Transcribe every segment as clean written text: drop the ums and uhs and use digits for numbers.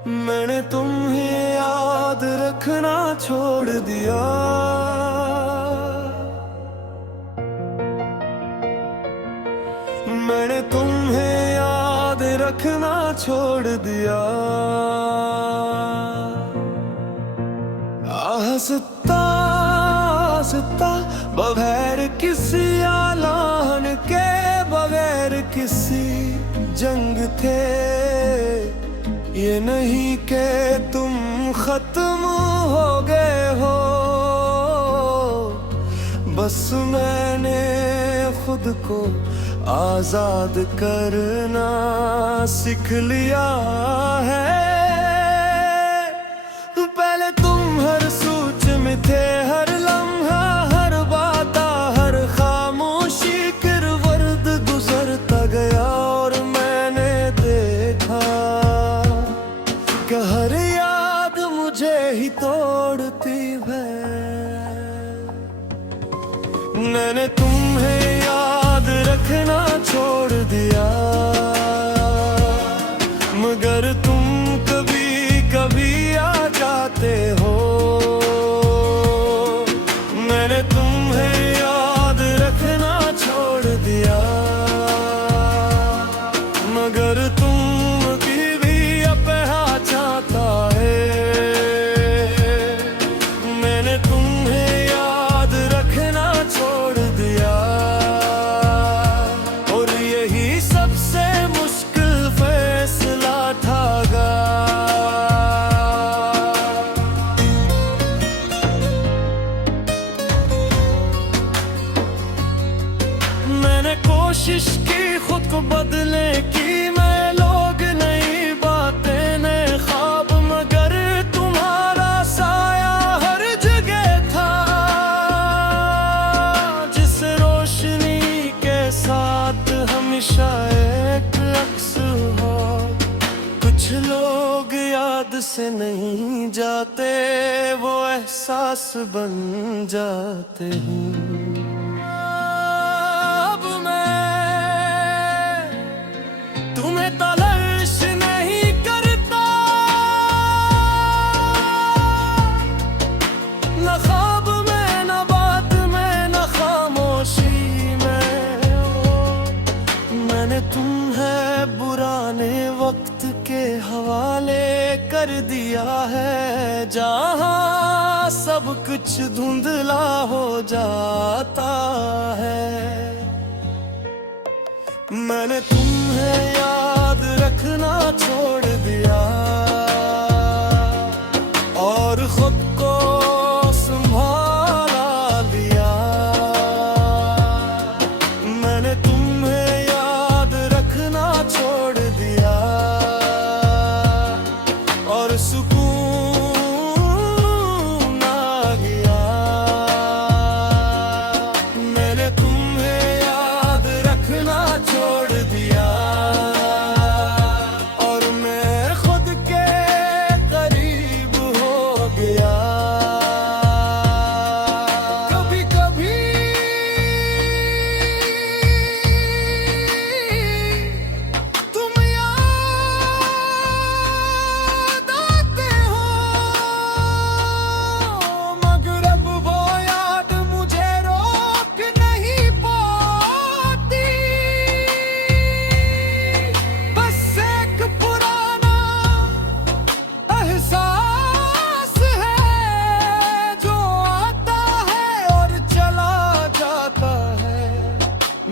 मैंने तुम्हें याद रखना छोड़ दिया। मैंने तुम्हें याद रखना छोड़ दिया। हंसता हंसता बगैर किसी ऐलान के, बगैर किसी जंग थे। ये नहीं कि तुम खत्म हो गए हो, बस मैंने खुद को आजाद करना सीख लिया है। पहले तुम हर सोच में थे, हर लम्हा, हर बात, हर खामोशी कर वर्द गुजरता गया। और मैंने देखा कि हर याद मुझे ही तोड़ती है। मैंने तुम्हें याद रखना छोड़ दिया, मगर तुम कभी कभी आ जाते हो। मैंने तुम्हें याद रखना छोड़ दिया, मगर तुम भी अब आ जाता है। मैंने तुम्हें याद रखना छोड़ दिया, और यही सबसे मुश्किल फैसला था। मैंने कोशिश की खुद को बदलने की, मैं लोग नई बातें नए ख्वाब, मगर तुम्हारा साया हर जगह था। जिस रोशनी के साथ हमेशा एक अक्स हो। कुछ लोग याद से नहीं जाते, वो एहसास बन जाते हैं। अब मैं तुम्हें तलाश नहीं करता, न ख्वाब में, न बात में, न खामोशी में। मैंने तुम्हें पुराने वक्त के हवाले कर दिया है, जहाँ सब कुछ धुंधला हो जाता है। मैंने तुम्हें याद रखना छोड़ दिया, और खुद को संभाला लिया। मैंने तुम्हें याद रखना छोड़ दिया, और सुकून आ गया। मैंने तुम्हें याद रखना छोड़ दिया, और मैं खुद के करीब हो गया। कभी कभी तुम याद आते हो, मगर अब वो याद मुझे रोक नहीं पाती। बस एक पुराना एहसास है, जो आता है और चला जाता है।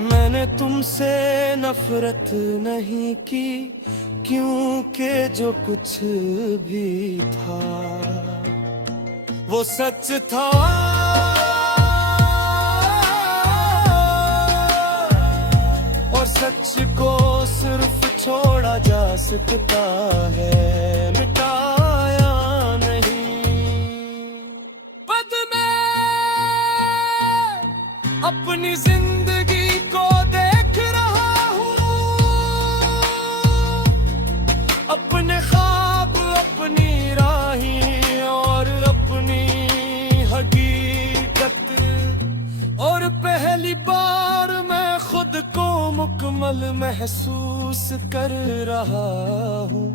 मैंने तुमसे नफरत नहीं की, क्योंकि जो कुछ भी था वो सच था। और सच को सिर्फ छोड़ा जा सकता है, मिटाया नहीं। बद में अपनी जिंदगी को देख रहा हूँ, अपने ख्वाब, अपनी राहें और अपनी हकीकत। और पहली बार मैं खुद को मुकम्मल महसूस कर रहा हूँ।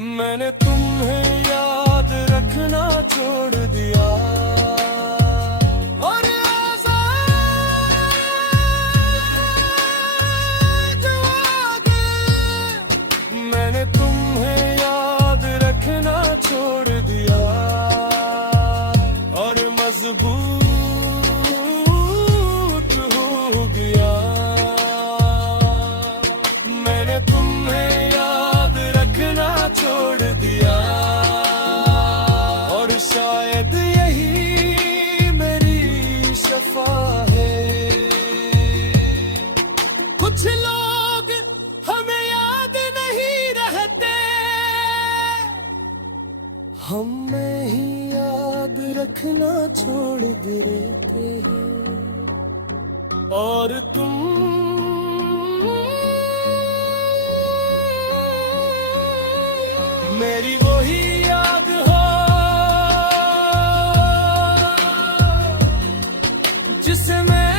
मैंने तुम्हें याद रखना छोड़ दिया और आज़ाद आगे मैंने तुम्हें याद रखना छोड़ दिया और मजबूत हो गया। मैंने तुम्हें याद रखना छोड़ दिया और शायद यही मेरी शफा है। कुछ लोग हमें याद नहीं रहते, हमें ही याद रखना छोड़ देते हैं और तुम मेरी वही याद हो जिसे मैं